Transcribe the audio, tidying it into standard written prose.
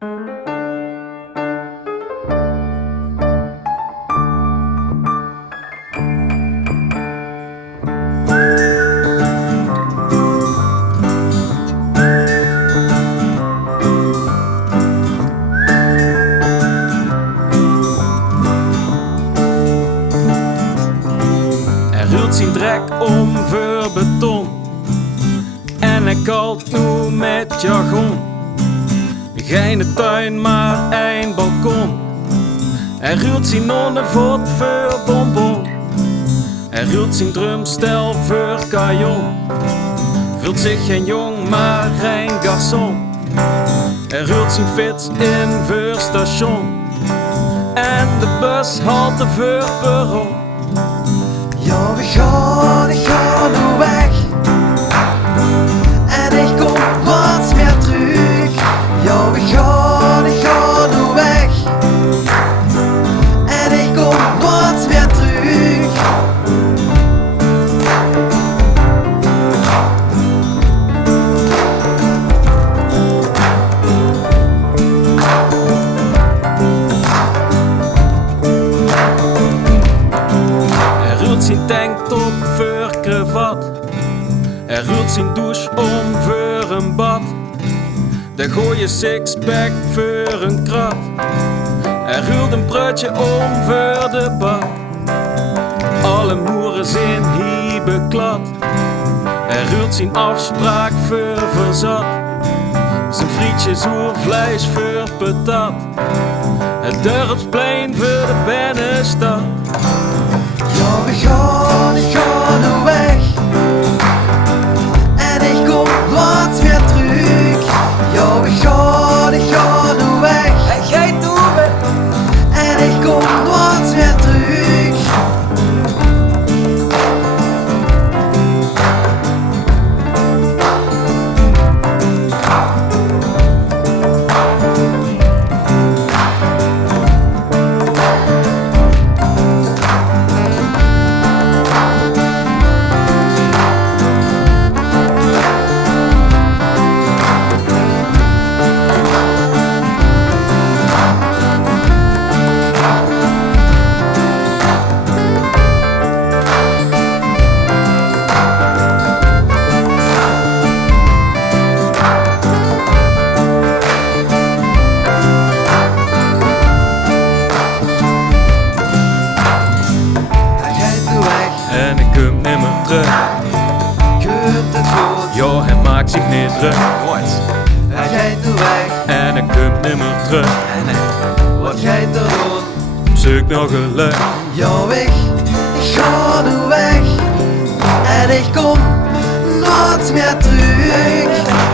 Ruilt zijn drek om voor beton en hij kalt nu met jargon. Geen de tuin, maar een balkon. Hij ruilt zijn nonnenvot voor bonbon. Hij ruilt zijn drumstel voor kajon. Vult zich geen jong, maar geen garçon. Hij ruilt zijn fiets in voor station en de bushalte voor perron. Ja, ik ga nu weg en ik kom wat meer terug. Ja, ik ga nu weg en ik kom wat meer terug. Zijn tanktop voor kravat. Hij ruilt zijn douche om voor een bad. De gooie sixpack voor een krat. Hij ruilt een prutje om voor de bad. Alle moeren zijn hier beklad. Hij ruilt zijn afspraak voor verzat. Zijn frietje zoervlees voor patat. Het dorpsplein voor de binnenstad. Ja, ik ga nu weg en ik kom wat weer terug. Ja, ik ga nu weg En jij doet me en ik kom wat weer terug. en ik kom nimmer terug. Komt het goed? Ja, hij maakt zich niet druk. Hij gaat nu weg En ik kom nimmer terug. wat gaat er doen? Zoek nog geluk. Ja, ik ga nu weg en ik kom nooit meer terug.